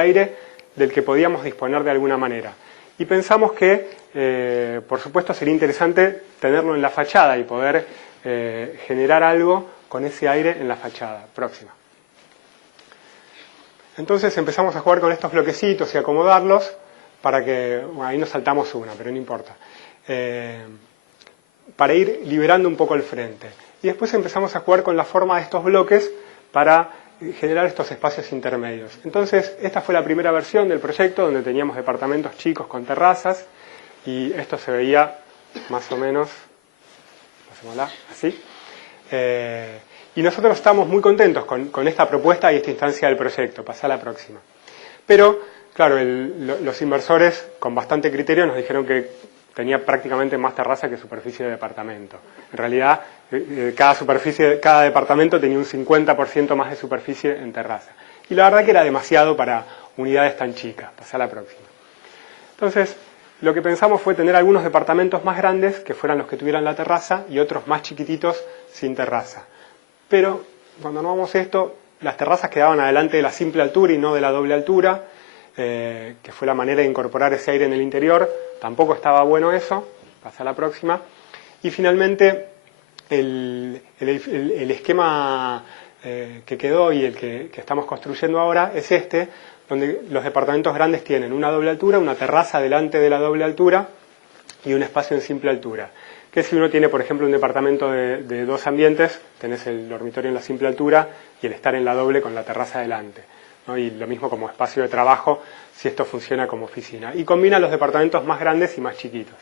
aire del que podíamos disponer de alguna manera. Y pensamos que, por supuesto, sería interesante tenerlo en la fachada y poder generar algo con ese aire en la fachada. Próxima. Entonces empezamos a jugar con estos bloquecitos y acomodarlos para que, bueno, ahí nos saltamos una, pero no importa, para ir liberando un poco el frente. Y después empezamos a jugar con la forma de estos bloques para generar estos espacios intermedios. Entonces, esta fue la primera versión del proyecto, donde teníamos departamentos chicos con terrazas, y esto se veía más o menos, así. Y nosotros estamos muy contentos con esta propuesta y esta instancia del proyecto. Pasá a la próxima. Pero, claro, los inversores, con bastante criterio, nos dijeron que tenía prácticamente más terraza que superficie de departamento. En realidad, cada departamento tenía un 50% más de superficie en terraza. Y la verdad que era demasiado para unidades tan chicas. Pasá a la próxima. Entonces, lo que pensamos fue tener algunos departamentos más grandes, que fueran los que tuvieran la terraza, y otros más chiquititos sin terraza. Pero, cuando no vamos a esto, las terrazas quedaban adelante de la simple altura y no de la doble altura, que fue la manera de incorporar ese aire en el interior. Tampoco estaba bueno eso. Pasa a la próxima. Y finalmente, el esquema que quedó y el que estamos construyendo ahora es este, donde los departamentos grandes tienen una doble altura, una terraza delante de la doble altura y un espacio en simple altura. Que si uno tiene, por ejemplo, un departamento de 2 ambientes, tenés el dormitorio en la simple altura y el estar en la doble con la terraza delante, ¿no? Y lo mismo como espacio de trabajo, si esto funciona como oficina. Y combina los departamentos más grandes y más chiquitos.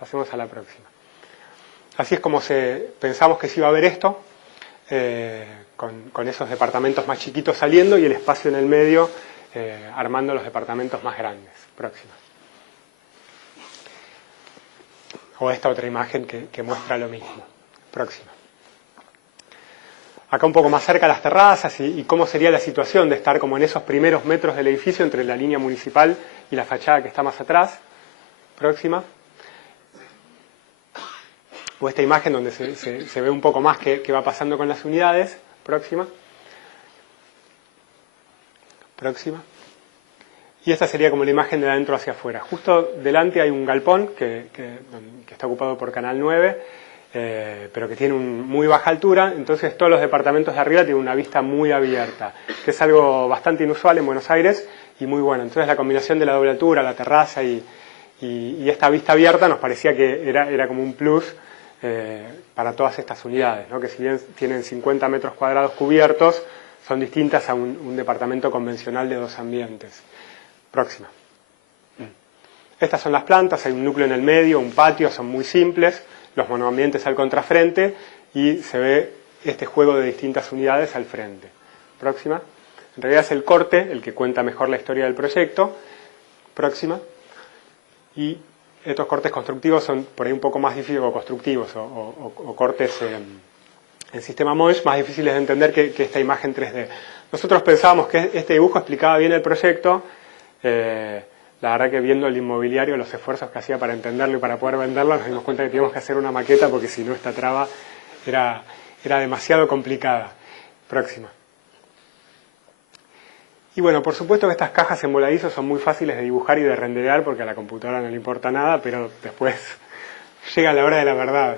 Pasemos a la próxima. Así es como pensamos que se iba a ver esto, con esos departamentos más chiquitos saliendo y el espacio en el medio armando los departamentos más grandes. Próxima. O esta otra imagen que muestra lo mismo. Próxima. Acá un poco más cerca las terrazas y cómo sería la situación de estar como en esos primeros metros del edificio entre la línea municipal y la fachada que está más atrás. Próxima. O esta imagen donde se ve un poco más qué va pasando con las unidades. Próxima. Próxima. Y esta sería como la imagen de adentro hacia afuera. Justo delante hay un galpón que está ocupado por Canal 9, pero que tiene muy baja altura, entonces todos los departamentos de arriba tienen una vista muy abierta, que es algo bastante inusual en Buenos Aires y muy bueno. Entonces la combinación de la doble altura, la terraza y esta vista abierta nos parecía que era como un plus para todas estas unidades, ¿no? Que si bien tienen 50 metros cuadrados cubiertos, son distintas a un departamento convencional de 2 ambientes. Próxima. Estas son las plantas, hay un núcleo en el medio, un patio, son muy simples, los monoambientes al contrafrente y se ve este juego de distintas unidades al frente. Próxima. En realidad es el corte el que cuenta mejor la historia del proyecto. Próxima. Y estos cortes constructivos son por ahí un poco más difíciles, o constructivos, o cortes en sistema Moix, más difíciles de entender que esta imagen 3D. Nosotros pensábamos que este dibujo explicaba bien el proyecto. La verdad que viendo el inmobiliario, los esfuerzos que hacía para entenderlo y para poder venderlo, nos dimos cuenta que teníamos que hacer una maqueta porque si no esta traba era demasiado complicada. Próxima. Y bueno, por supuesto que estas cajas en voladizo son muy fáciles de dibujar y de renderear porque a la computadora no le importa nada, pero después llega la hora de la verdad.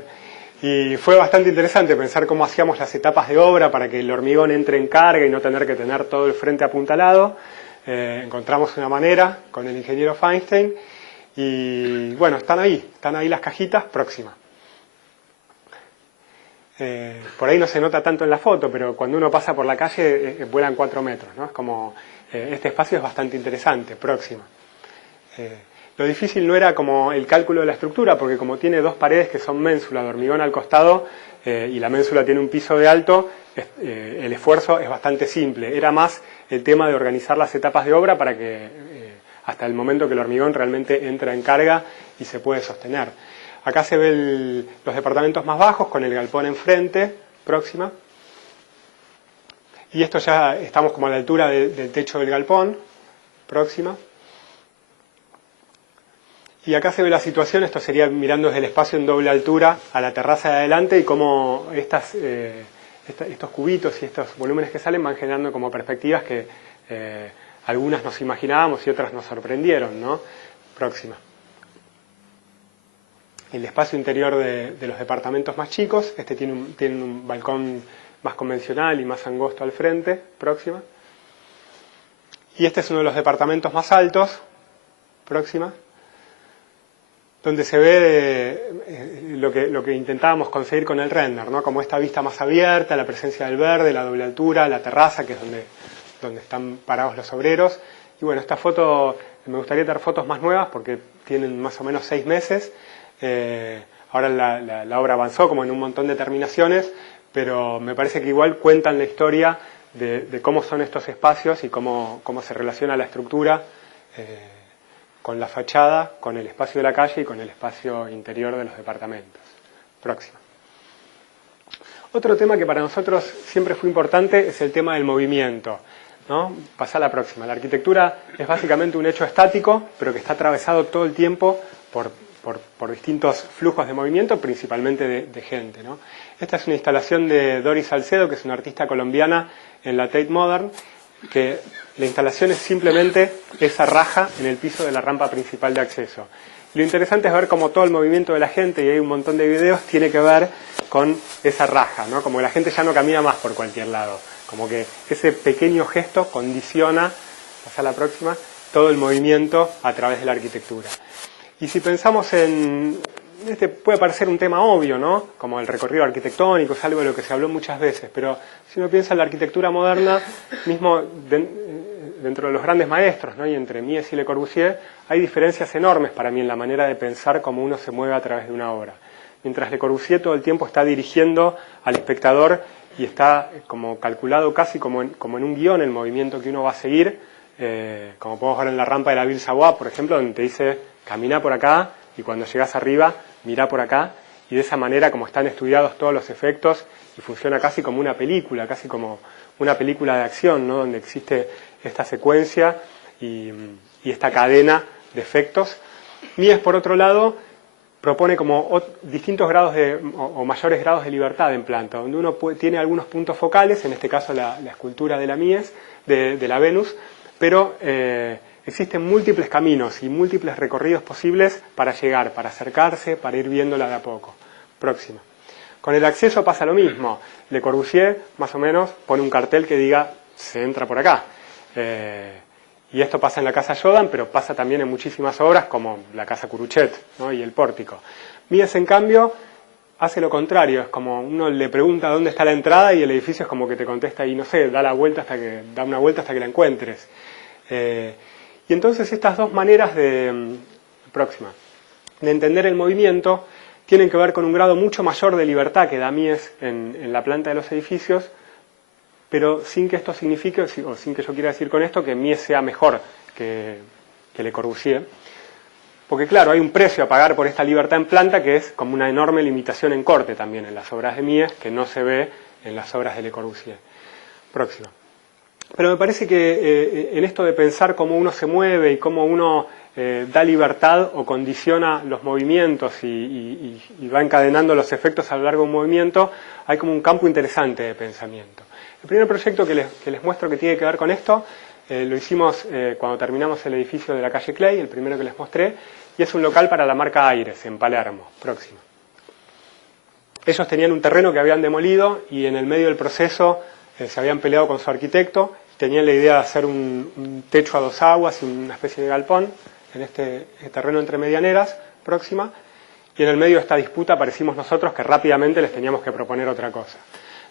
Y fue bastante interesante pensar cómo hacíamos las etapas de obra para que el hormigón entre en carga y no tener que tener todo el frente apuntalado. Encontramos una manera con el ingeniero Feinstein y bueno, están ahí las cajitas. Próxima. Por ahí no se nota tanto en la foto, pero cuando uno pasa por la calle vuelan 4 metros, ¿no? Es como, este espacio es bastante interesante. Próxima. Lo difícil no era como el cálculo de la estructura, porque como tiene 2 paredes que son ménsula de hormigón al costado y la ménsula tiene un piso de alto, el esfuerzo es bastante simple. Era más el tema de organizar las etapas de obra para que hasta el momento que el hormigón realmente entra en carga y se puede sostener. Acá se ven los departamentos más bajos con el galpón enfrente. Próxima. Y esto ya estamos como a la altura del techo del galpón. Próxima. Y acá se ve la situación, esto sería mirando desde el espacio en doble altura a la terraza de adelante y cómo estos cubitos y estos volúmenes que salen van generando como perspectivas que algunas nos imaginábamos y otras nos sorprendieron, ¿no? Próxima. El espacio interior de los departamentos más chicos, este tiene un balcón más convencional y más angosto al frente. Próxima. Y este es uno de los departamentos más altos. Próxima. Donde se ve lo que intentábamos conseguir con el render, ¿no? Como esta vista más abierta, la presencia del verde, la doble altura, la terraza, que es donde están parados los obreros. Y bueno, esta foto, me gustaría dar fotos más nuevas porque tienen más o menos 6 meses. Ahora la obra avanzó como en un montón de terminaciones, pero me parece que igual cuentan la historia de cómo son estos espacios y cómo se relaciona la estructura con la fachada, con el espacio de la calle y con el espacio interior de los departamentos. Próxima. Otro tema que para nosotros siempre fue importante es el tema del movimiento, ¿no? Pasa a la próxima. La arquitectura es básicamente un hecho estático, pero que está atravesado todo el tiempo por distintos flujos de movimiento, principalmente de gente, ¿no? Esta es una instalación de Doris Salcedo, que es una artista colombiana en la Tate Modern, que la instalación es simplemente esa raja en el piso de la rampa principal de acceso. Lo interesante es ver cómo todo el movimiento de la gente, y hay un montón de videos, tiene que ver con esa raja, ¿no? Como que la gente ya no camina más por cualquier lado, como que ese pequeño gesto condiciona, pasa a la próxima, todo el movimiento a través de la arquitectura. Y si pensamos en, este puede parecer un tema obvio, ¿no? Como el recorrido arquitectónico, es algo de lo que se habló muchas veces, pero si uno piensa en la arquitectura moderna, mismo dentro de los grandes maestros, ¿no? Y entre Mies y Le Corbusier, hay diferencias enormes para mí en la manera de pensar cómo uno se mueve a través de una obra. Mientras Le Corbusier todo el tiempo está dirigiendo al espectador y está como calculado casi como en un guión el movimiento que uno va a seguir, como podemos ver en la rampa de la Ville Savoie, por ejemplo, donde te dice camina por acá y cuando llegas arriba mira por acá, y de esa manera como están estudiados todos los efectos y funciona casi como una película, casi como una película de acción, ¿no? Donde existe esta secuencia y esta cadena de efectos. Mies, por otro lado, propone como distintos grados o mayores grados de libertad en planta, donde uno tiene algunos puntos focales, en este caso la escultura de la Mies, de la Venus, pero existen múltiples caminos y múltiples recorridos posibles para llegar, para acercarse, para ir viéndola de a poco. Próxima. Con el acceso pasa lo mismo. Le Corbusier, más o menos, pone un cartel que diga, se entra por acá. Y esto pasa en la Casa Jordan, pero pasa también en muchísimas obras, como la Casa Curuchet, ¿no? Y el Pórtico. Mies, en cambio, hace lo contrario. Es como uno le pregunta dónde está la entrada y el edificio es como que te contesta y no sé, da una vuelta hasta que la encuentres. Y entonces estas dos maneras próxima, de entender el movimiento tienen que ver con un grado mucho mayor de libertad que da Mies en la planta de los edificios, pero sin que esto signifique, o sin que yo quiera decir con esto, que Mies sea mejor que Le Corbusier. Porque claro, hay un precio a pagar por esta libertad en planta que es como una enorme limitación en corte también en las obras de Mies, que no se ve en las obras de Le Corbusier. Próxima. Pero me parece que en esto de pensar cómo uno se mueve y cómo uno da libertad o condiciona los movimientos y va encadenando los efectos a lo largo de un movimiento, hay como un campo interesante de pensamiento. El primer proyecto que les muestro que tiene que ver con esto, lo hicimos cuando terminamos el edificio de la calle Clay, el primero que les mostré, y es un local para la marca Aires, en Palermo, próximo. Ellos tenían un terreno que habían demolido y en el medio del proceso se habían peleado con su arquitecto, tenían la idea de hacer un techo a 2 aguas y una especie de galpón en este terreno entre medianeras, próxima, y en el medio de esta disputa aparecimos nosotros que rápidamente les teníamos que proponer otra cosa.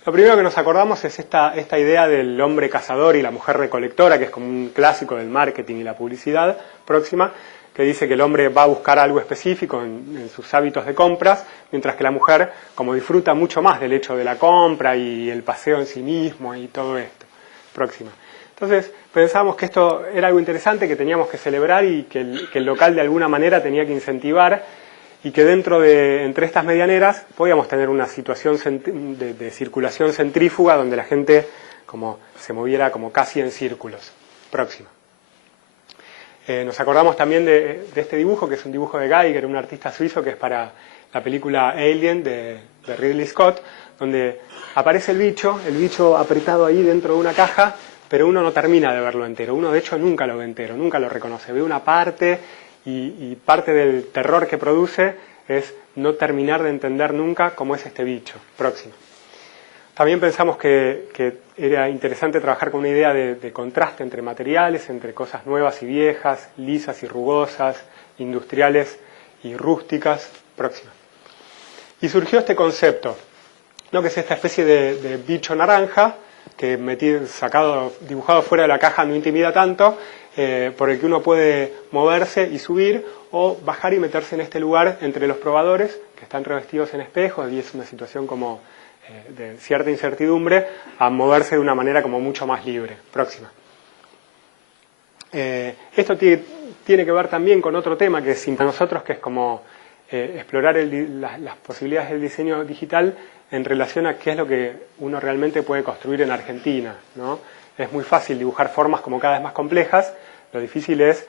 Lo primero que nos acordamos es esta idea del hombre cazador y la mujer recolectora, que es como un clásico del marketing y la publicidad, próxima, que dice que el hombre va a buscar algo específico en sus hábitos de compras, mientras que la mujer, como disfruta mucho más del hecho de la compra y el paseo en sí mismo y todo esto. Próxima. Entonces pensamos que esto era algo interesante, que teníamos que celebrar y que el local de alguna manera tenía que incentivar, y que entre estas medianeras podíamos tener una situación de circulación centrífuga donde la gente como se moviera como casi en círculos. Próxima. Nos acordamos también de este dibujo, que es un dibujo de Geiger, un artista suizo, que es para la película Alien de Ridley Scott, donde aparece el bicho apretado ahí dentro de una caja, pero uno no termina de verlo entero. Uno, de hecho, nunca lo ve entero, nunca lo reconoce. Ve una parte y parte del terror que produce es no terminar de entender nunca cómo es este bicho. Próximo. También pensamos que era interesante trabajar con una idea de contraste entre materiales, entre cosas nuevas y viejas, lisas y rugosas, industriales y rústicas. Próxima. Y surgió este concepto, ¿no? Que es esta especie de bicho naranja, que dibujado fuera de la caja no intimida tanto, por el que uno puede moverse y subir, o bajar y meterse en este lugar entre los probadores, que están revestidos en espejos, y es una situación como de cierta incertidumbre, a moverse de una manera como mucho más libre. Próxima. Esto tiene que ver también con otro tema que es para nosotros, que es como explorar las posibilidades del diseño digital en relación a qué es lo que uno realmente puede construir en Argentina, ¿no? Es muy fácil dibujar formas como cada vez más complejas, lo difícil es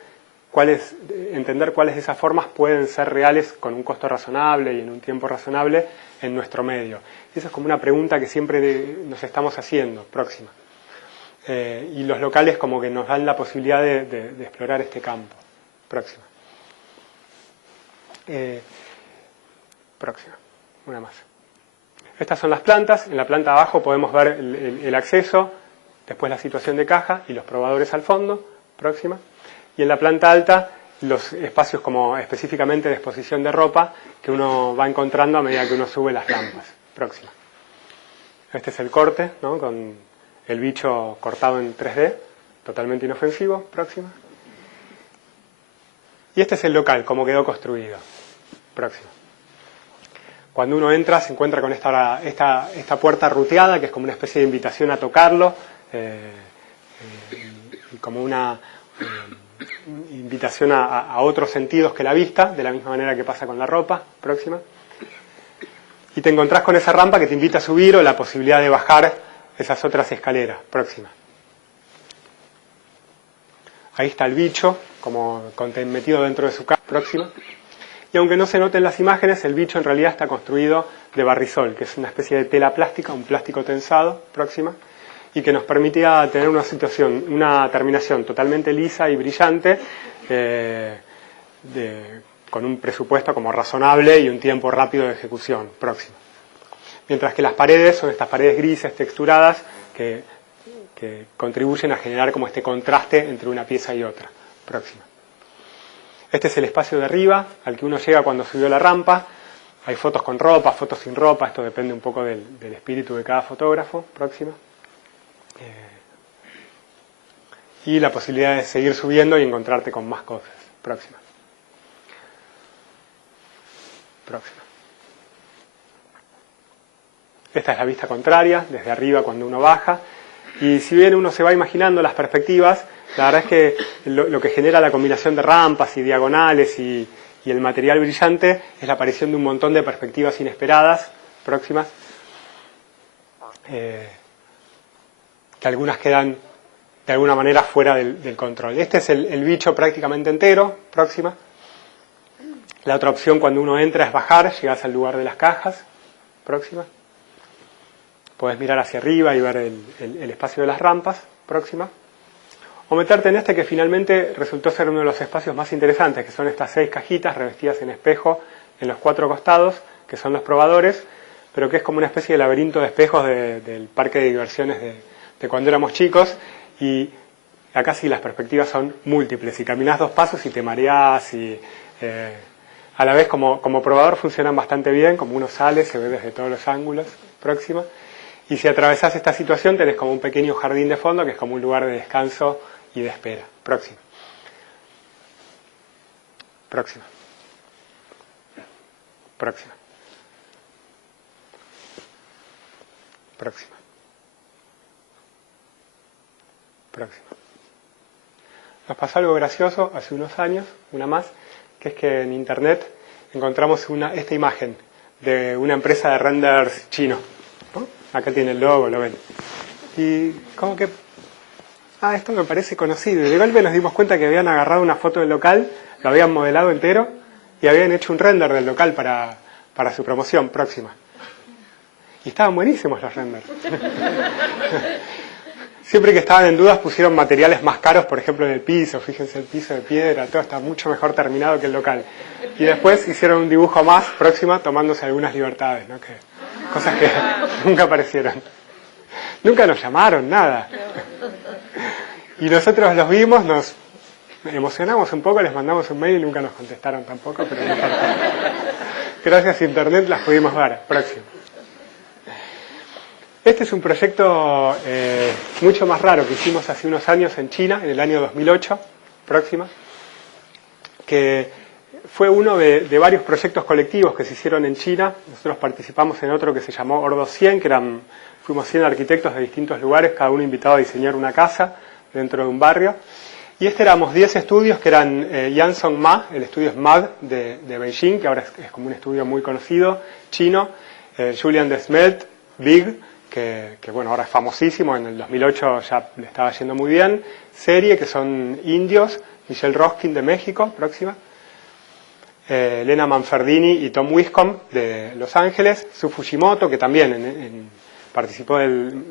entender cuáles de esas formas pueden ser reales con un costo razonable y en un tiempo razonable en nuestro medio. Y esa es como una pregunta que siempre nos estamos haciendo. Próxima. Y los locales como que nos dan la posibilidad de explorar este campo. Próxima. Próxima. Una más. Estas son las plantas. En la planta de abajo podemos ver el acceso, después la situación de caja y los probadores al fondo. Próxima. Y en la planta alta, los espacios como específicamente de exposición de ropa que uno va encontrando a medida que uno sube las rampas. Próxima. Este es el corte, ¿no? Con el bicho cortado en 3D, totalmente inofensivo. Próxima. Y este es el local, como quedó construido. Próxima. Cuando uno entra, se encuentra con esta puerta ruteada, que es como una especie de invitación a tocarlo, como una invitación a otros sentidos que la vista, de la misma manera que pasa con la ropa. Próxima. Y te encontrás con esa rampa que te invita a subir o la posibilidad de bajar esas otras escaleras. Próxima. Ahí está el bicho, como metido dentro de su casa. Próxima. Y aunque no se noten las imágenes, el bicho en realidad está construido de barrisol, que es una especie de tela plástica, un plástico tensado. Próxima. Y que nos permitía tener una terminación totalmente lisa y brillante, con un presupuesto como razonable y un tiempo rápido de ejecución. Próximo. Mientras que las paredes son estas paredes grises, texturadas, que contribuyen a generar como este contraste entre una pieza y otra. Próxima. Este es el espacio de arriba, al que uno llega cuando subió la rampa. Hay fotos con ropa, fotos sin ropa, esto depende un poco del espíritu de cada fotógrafo. Próxima. Y la posibilidad de seguir subiendo y encontrarte con más cosas. Próxima. Próxima. Esta es la vista contraria, desde arriba cuando uno baja. Y si bien uno se va imaginando las perspectivas, la verdad es que lo que genera la combinación de rampas y diagonales y el material brillante es la aparición de un montón de perspectivas inesperadas, próximas, que algunas quedan de alguna manera fuera del control. Este es el bicho prácticamente entero. Próxima. La otra opción cuando uno entra es bajar, llegas al lugar de las cajas. Próxima. Puedes mirar hacia arriba y ver el espacio de las rampas. Próxima. O meterte en este que finalmente resultó ser uno de los espacios más interesantes, que son estas 6 cajitas revestidas en espejo en los 4 costados, que son los probadores, pero que es como una especie de laberinto de espejos del parque de diversiones de cuando éramos chicos. Y acá sí las perspectivas son múltiples, y caminás 2 pasos y te mareás, y a la vez como probador funcionan bastante bien, como uno sale, se ve desde todos los ángulos. Próxima. Y si atravesás esta situación tenés como un pequeño jardín de fondo, que es como un lugar de descanso y de espera. Próxima. Próxima. Próxima. Próxima. Próxima. Nos pasó algo gracioso hace unos años, una más, que es que en internet encontramos esta imagen de una empresa de renders chino, ¿no? Acá tiene el logo, lo ven. Y como que, esto me parece conocido. Y de golpe nos dimos cuenta que habían agarrado una foto del local, lo habían modelado entero y habían hecho un render del local para su promoción próxima. Y estaban buenísimos los renders. siempre que estaban en dudas pusieron materiales más caros, por ejemplo en el piso, fíjense el piso de piedra, todo está mucho mejor terminado que el local. Y después hicieron un dibujo más próxima tomándose algunas libertades, ¿no? Cosas que nunca aparecieron. Nunca nos llamaron, nada. Y nosotros los vimos, nos emocionamos un poco, les mandamos un mail y nunca nos contestaron tampoco, pero no importa. Gracias a Internet las pudimos ver. Próximo. Este es un proyecto mucho más raro que hicimos hace unos años en China, en el año 2008, próxima, que fue uno de varios proyectos colectivos que se hicieron en China. Nosotros participamos en otro que se llamó Ordo 100, que fuimos 100 arquitectos de distintos lugares, cada uno invitado a diseñar una casa dentro de un barrio. Y éramos 10 estudios que eran Yansong Ma, el estudio SMAD de Beijing, que ahora es como un estudio muy conocido, chino, Julian Desmet, Big, que bueno, ahora es famosísimo, en el 2008 ya le estaba yendo muy bien, Serie, que son indios, Michelle Roskin de México, próxima, Lena Manfredini y Tom Wiscombe de Los Ángeles, Su Fujimoto, que también participó del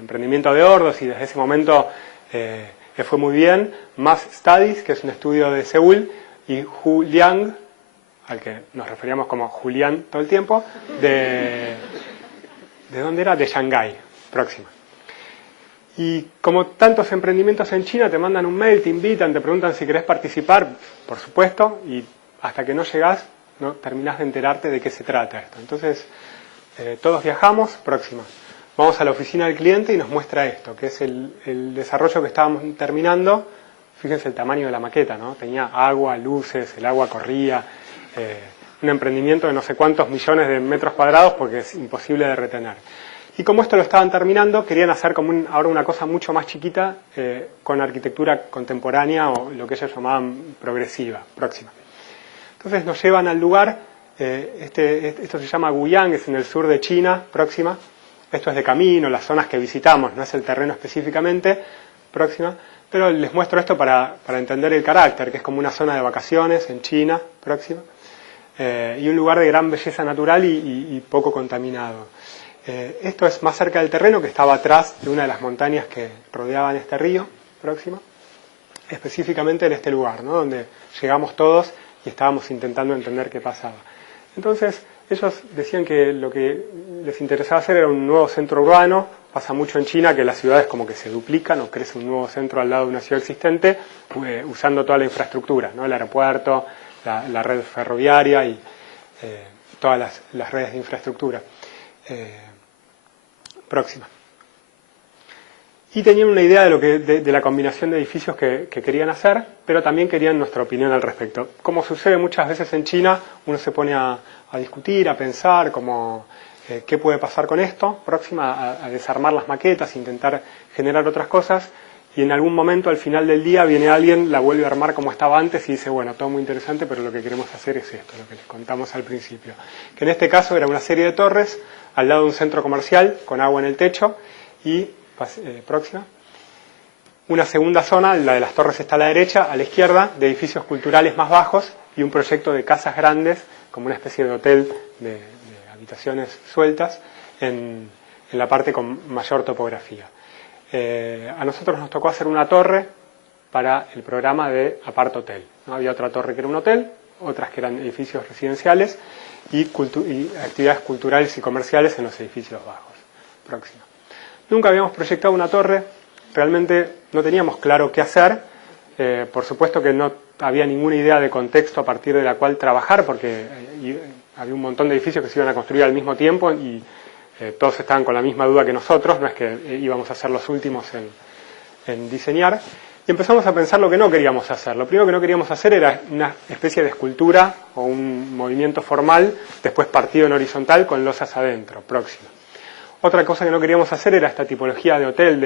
emprendimiento de Ordos y desde ese momento le fue muy bien, Mass Studies, que es un estudio de Seúl, y Hu Liang, al que nos referíamos como Julián todo el tiempo, ¿de dónde era? De Shanghái, próxima. Y como tantos emprendimientos en China, te mandan un mail, te invitan, te preguntan si querés participar, por supuesto, y hasta que no llegás, no terminás de enterarte de qué se trata esto. Entonces, todos viajamos, próxima. Vamos a la oficina del cliente y nos muestra esto, que es el desarrollo que estábamos terminando. Fíjense el tamaño de la maqueta, ¿no? Tenía agua, luces, el agua corría, un emprendimiento de no sé cuántos millones de metros cuadrados porque es imposible de retener. Y como esto lo estaban terminando, querían hacer como ahora una cosa mucho más chiquita con arquitectura contemporánea o lo que ellos llamaban progresiva, próxima. Entonces nos llevan al lugar, esto se llama Guyang, es en el sur de China, próxima. Esto es de camino, las zonas que visitamos, no es el terreno específicamente, próxima. Pero les muestro esto para entender el carácter, que es como una zona de vacaciones en China, próxima. Y un lugar de gran belleza natural y poco contaminado. Esto es más cerca del terreno, que estaba atrás de una de las montañas que rodeaban este río, próxima. Específicamente en este lugar, ¿no? Donde llegamos todos y estábamos intentando entender qué pasaba. Entonces, ellos decían que lo que les interesaba hacer era un nuevo centro urbano. Pasa mucho en China que las ciudades como que se duplican o crece un nuevo centro al lado de una ciudad existente, usando toda la infraestructura, ¿no? El aeropuerto, la red ferroviaria y todas las redes de infraestructura. Próxima. Y tenían una idea de la combinación de edificios que querían hacer, pero también querían nuestra opinión al respecto. Como sucede muchas veces en China, uno se pone a discutir, a pensar como qué puede pasar con esto, próxima a desarmar las maquetas, intentar generar otras cosas, y en algún momento al final del día viene alguien, la vuelve a armar como estaba antes y dice, bueno, todo muy interesante, pero lo que queremos hacer es esto, lo que les contamos al principio. Que en este caso era una serie de torres al lado de un centro comercial con agua en el techo y, próxima, una segunda zona, la de las torres está a la derecha, a la izquierda, de edificios culturales más bajos y un proyecto de casas grandes, como una especie de hotel de habitaciones sueltas, en la parte con mayor topografía. A nosotros nos tocó hacer una torre para el programa de Apart Hotel, ¿no? Había otra torre que era un hotel, otras que eran edificios residenciales y actividades culturales y comerciales en los edificios bajos. Próxima. Nunca habíamos proyectado una torre, realmente no teníamos claro qué hacer, por supuesto que no había ninguna idea de contexto a partir de la cual trabajar, porque había un montón de edificios que se iban a construir al mismo tiempo y todos estaban con la misma duda que nosotros, no es que íbamos a ser los últimos en diseñar, y empezamos a pensar lo que no queríamos hacer. Lo primero que no queríamos hacer era una especie de escultura o un movimiento formal, después partido en horizontal con losas adentro, próxima. Otra cosa que no queríamos hacer era esta tipología de hotel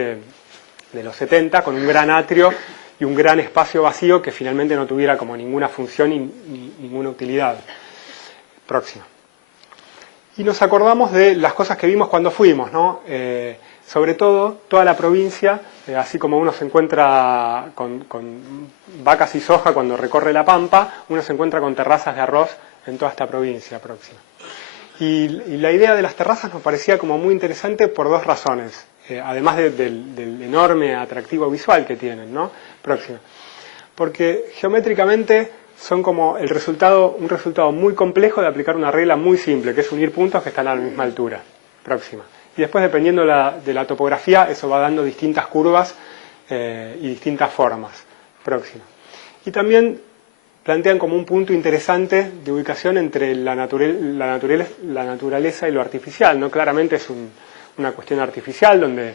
de los 70, con un gran atrio y un gran espacio vacío que finalmente no tuviera como ninguna función ni ninguna utilidad. Próxima. Y nos acordamos de las cosas que vimos cuando fuimos, ¿no? Sobre todo, toda la provincia, así como uno se encuentra con vacas y soja cuando recorre la Pampa, uno se encuentra con terrazas de arroz en toda esta provincia próxima. Y la idea de las terrazas nos parecía como muy interesante por dos razones. además del enorme atractivo visual que tienen, ¿no? Próxima. Porque geométricamente son como un resultado muy complejo de aplicar una regla muy simple, que es unir puntos que están a la misma altura. Próxima. Y después, dependiendo de la topografía, eso va dando distintas curvas y distintas formas. Próxima. Y también plantean como un punto interesante de ubicación entre la naturaleza y lo artificial, ¿no? Claramente es una cuestión artificial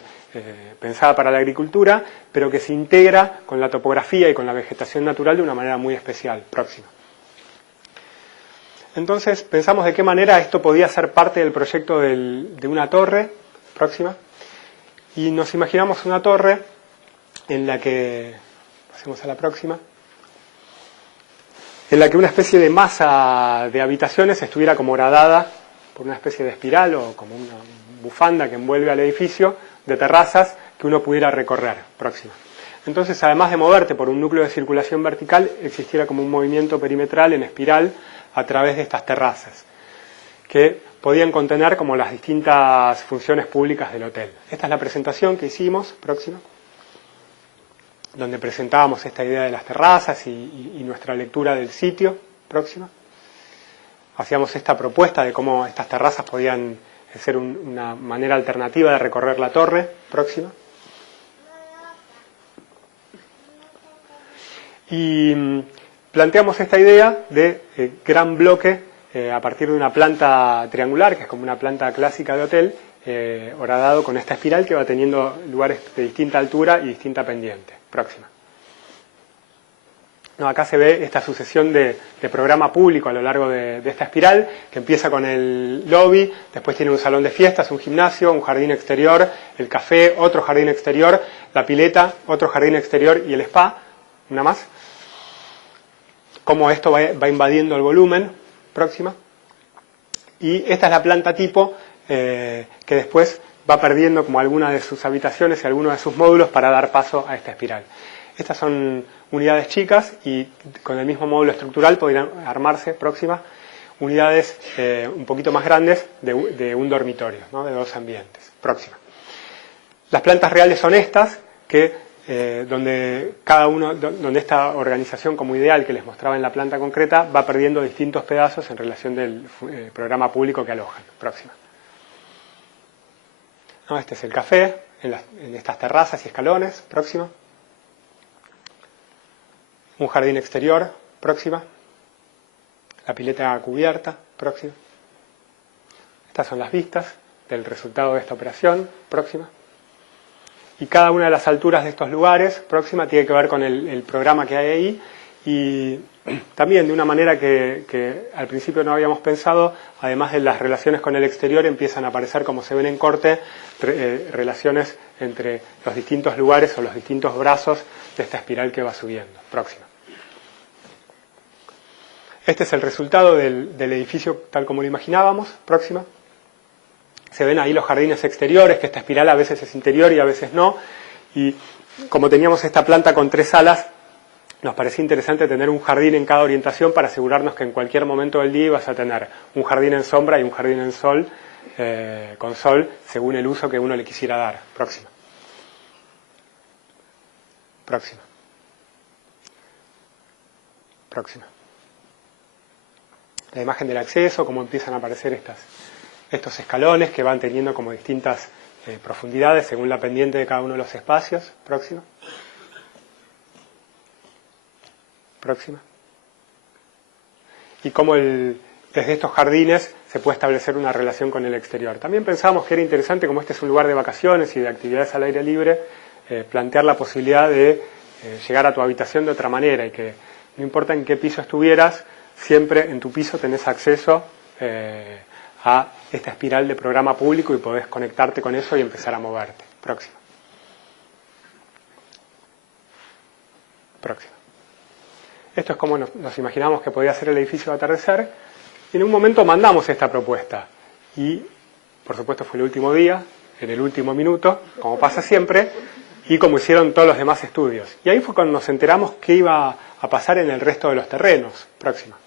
pensada para la agricultura, pero que se integra con la topografía y con la vegetación natural de una manera muy especial. Próxima. Entonces pensamos de qué manera esto podía ser parte del proyecto de una torre. Próxima. Y nos imaginamos una torre en la que, pasemos a la próxima, en la que una especie de masa de habitaciones estuviera como horadada por una especie de espiral o como una bufanda que envuelve al edificio de terrazas que uno pudiera recorrer. Próxima. Entonces, además de moverte por un núcleo de circulación vertical, existiera como un movimiento perimetral en espiral a través de estas terrazas, que podían contener como las distintas funciones públicas del hotel. Esta es la presentación que hicimos. Próxima. Donde presentábamos esta idea de las terrazas y nuestra lectura del sitio. Próxima. Hacíamos esta propuesta de cómo estas terrazas podían ser una manera alternativa de recorrer la torre. Próxima. Y planteamos esta idea de gran bloque a partir de una planta triangular, que es como una planta clásica de hotel, horadado con esta espiral que va teniendo lugares de distinta altura y distinta pendiente. Próxima. No, acá se ve esta sucesión de programa público a lo largo de esta espiral, que empieza con el lobby, después tiene un salón de fiestas, un gimnasio, un jardín exterior, el café, otro jardín exterior, la pileta, otro jardín exterior y el spa, una más. Cómo esto va invadiendo el volumen. Próxima. Y esta es la planta tipo que después va perdiendo como alguna de sus habitaciones y algunos de sus módulos para dar paso a esta espiral. Estas son unidades chicas y con el mismo módulo estructural podrían armarse, próxima, unidades un poquito más grandes de un dormitorio, ¿no? De 2 ambientes. Próxima. Las plantas reales son estas, donde esta organización como ideal que les mostraba en la planta concreta va perdiendo distintos pedazos en relación del programa público que alojan. Próxima. No, este es el café, en estas terrazas y escalones. Próxima. Un jardín exterior. Próxima. La pileta cubierta. Próxima. Estas son las vistas del resultado de esta operación. Próxima. Y cada una de las alturas de estos lugares, próxima, tiene que ver con el programa que hay ahí. Y también de una manera que al principio no habíamos pensado, además de las relaciones con el exterior, empiezan a aparecer, como se ven en corte, relaciones entre los distintos lugares o los distintos brazos de esta espiral que va subiendo. Próxima. Este es el resultado del edificio tal como lo imaginábamos. Próxima. Se ven ahí los jardines exteriores, que esta espiral a veces es interior y a veces no. Y como teníamos esta planta con 3 salas, nos parecía interesante tener un jardín en cada orientación para asegurarnos que en cualquier momento del día ibas a tener un jardín en sombra y un jardín en sol, con sol, según el uso que uno le quisiera dar. Próxima. Próxima. Próxima. La imagen del acceso, cómo empiezan a aparecer estos escalones que van teniendo como distintas profundidades según la pendiente de cada uno de los espacios. Próxima. Próxima. Y cómo desde estos jardines se puede establecer una relación con el exterior. También pensamos que era interesante, como este es un lugar de vacaciones y de actividades al aire libre, plantear la posibilidad de llegar a tu habitación de otra manera y que no importa en qué piso estuvieras, siempre en tu piso tenés acceso a esta espiral de programa público y podés conectarte con eso y empezar a moverte. Próxima. Próxima. Esto es como nos imaginamos que podía ser el edificio de atardecer. Y en un momento mandamos esta propuesta. Y, por supuesto, fue el último día, en el último minuto, como pasa siempre, y como hicieron todos los demás estudios. Y ahí fue cuando nos enteramos qué iba a pasar en el resto de los terrenos. Próxima.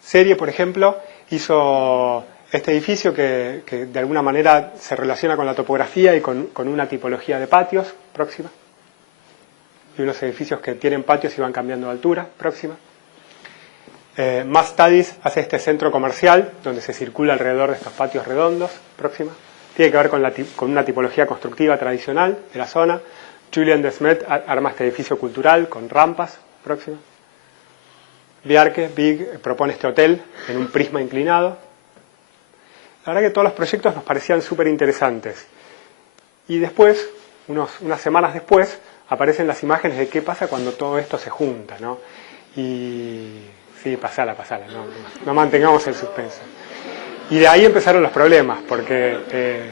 Serie, por ejemplo, hizo este edificio que de alguna manera se relaciona con la topografía y con una tipología de patios, próxima. Y unos edificios que tienen patios y van cambiando de altura, próxima. Mass Studies hace este centro comercial donde se circula alrededor de estos patios redondos, próxima. Tiene que ver con una tipología constructiva tradicional de la zona. Julian Desmet arma este edificio cultural con rampas, próxima. Bjarke Big propone este hotel en un prisma inclinado. La verdad que todos los proyectos nos parecían súper interesantes. Y después, unas semanas después, aparecen las imágenes de qué pasa cuando todo esto se junta, ¿no? Y sí, pasala, no mantengamos el suspenso. Y de ahí empezaron los problemas, porque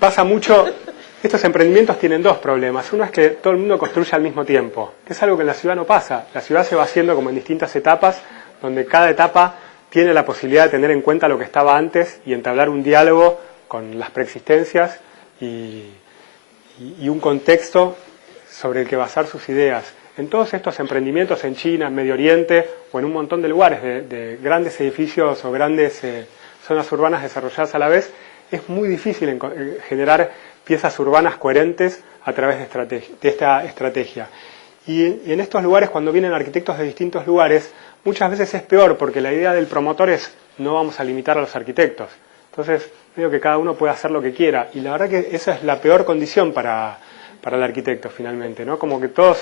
pasa mucho. Estos emprendimientos tienen dos problemas. Uno es que todo el mundo construye al mismo tiempo, que es algo que en la ciudad no pasa. La ciudad se va haciendo como en distintas etapas, donde cada etapa tiene la posibilidad de tener en cuenta lo que estaba antes y entablar un diálogo con las preexistencias y un contexto sobre el que basar sus ideas. En todos estos emprendimientos en China, en Medio Oriente o en un montón de lugares de grandes edificios o grandes zonas urbanas desarrolladas a la vez, es muy difícil generar piezas urbanas coherentes a través de esta estrategia. Y en estos lugares, cuando vienen arquitectos de distintos lugares, muchas veces es peor, porque la idea del promotor es no vamos a limitar a los arquitectos. Entonces, digo que cada uno puede hacer lo que quiera. Y la verdad que esa es la peor condición para el arquitecto, finalmente, ¿no? Como que todos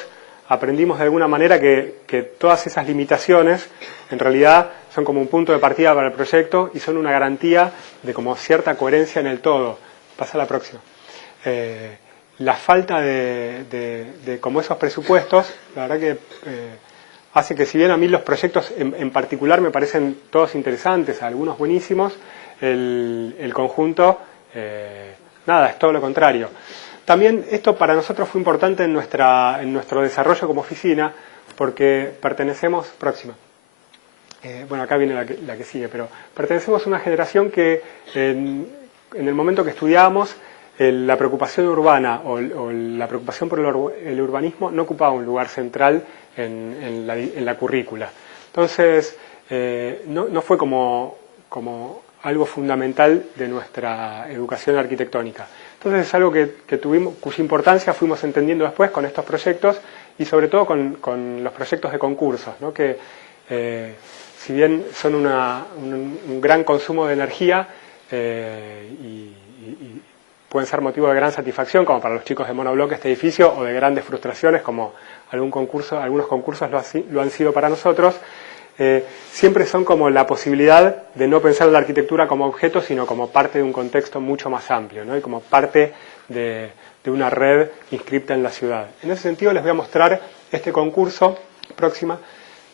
aprendimos de alguna manera que todas esas limitaciones, en realidad, son como un punto de partida para el proyecto y son una garantía de como cierta coherencia en el todo. Pasa a la próxima. La falta de como esos presupuestos, la verdad que hace que, si bien a mí los proyectos en particular me parecen todos interesantes, algunos buenísimos, el conjunto, nada, es todo lo contrario. También esto para nosotros fue importante en nuestro desarrollo como oficina, porque pertenecemos, próxima, bueno, acá viene la que sigue, pero pertenecemos a una generación que en el momento que estudiábamos, la preocupación urbana o la preocupación por el urbanismo no ocupaba un lugar central en la currícula. Entonces, no fue como algo fundamental de nuestra educación arquitectónica. Entonces es algo que tuvimos, cuya importancia fuimos entendiendo después con estos proyectos y sobre todo con los proyectos de concursos, ¿no? Que si bien son un gran consumo de energía y pueden ser motivo de gran satisfacción, como para los chicos de Monobloc este edificio, o de grandes frustraciones, como algunos concursos lo han sido para nosotros, siempre son como la posibilidad de no pensar en la arquitectura como objeto, sino como parte de un contexto mucho más amplio, ¿no? Y como parte de una red inscripta en la ciudad. En ese sentido les voy a mostrar este concurso, próxima,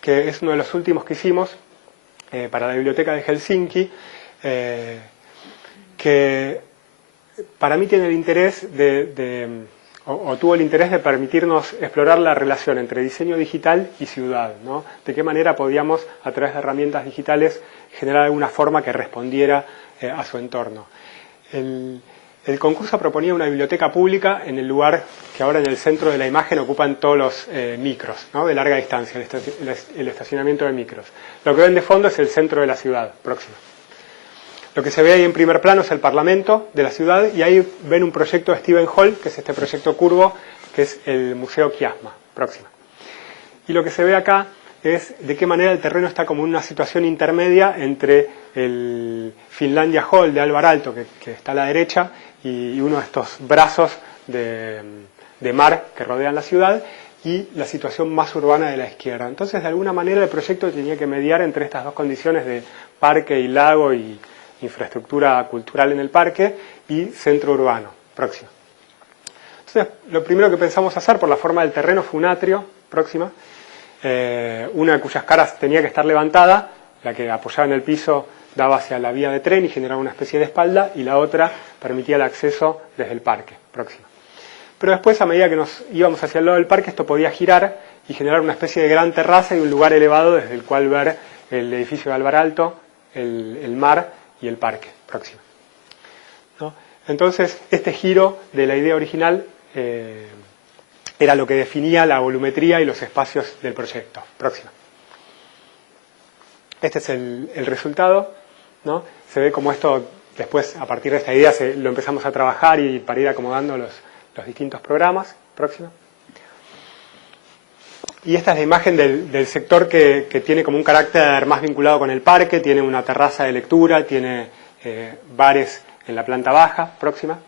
que es uno de los últimos que hicimos para la biblioteca de Helsinki, que para mí tiene el interés o tuvo el interés de permitirnos explorar la relación entre diseño digital y ciudad, ¿no? De qué manera podíamos, a través de herramientas digitales, generar alguna forma que respondiera a su entorno. El concurso proponía una biblioteca pública en el lugar que ahora en el centro de la imagen ocupan todos los micros, ¿no? De larga distancia, el estacionamiento de micros. Lo que ven de fondo es el centro de la ciudad, próximo. Lo que se ve ahí en primer plano es el Parlamento de la ciudad, y ahí ven un proyecto de Stephen Hall, que es este proyecto curvo, que es el Museo Kiasma, próxima. Y lo que se ve acá es de qué manera el terreno está como en una situación intermedia entre el Finlandia Hall de Alvar Aalto, que está a la derecha, y uno de estos brazos de mar que rodean la ciudad, y la situación más urbana de la izquierda. Entonces, de alguna manera, el proyecto tenía que mediar entre estas dos condiciones de parque y lago y infraestructura cultural en el parque y centro urbano, próximo. Entonces, lo primero que pensamos hacer por la forma del terreno fue un atrio, próxima, una cuyas caras tenía que estar levantada, la que apoyaba en el piso daba hacia la vía de tren y generaba una especie de espalda, y la otra permitía el acceso desde el parque, próxima. Pero después, a medida que nos íbamos hacia el lado del parque, esto podía girar y generar una especie de gran terraza y un lugar elevado desde el cual ver el edificio de Alvar Aalto, el mar y el parque, próximo, ¿no? Entonces, este giro de la idea original era lo que definía la volumetría y los espacios del proyecto, próximo. Este es el resultado, ¿no? Se ve como esto, después, a partir de esta idea, lo empezamos a trabajar y para ir acomodando los distintos programas. Próximo. Y esta es la imagen del sector que tiene como un carácter más vinculado con el parque, tiene una terraza de lectura, tiene bares en la planta baja. Próxima.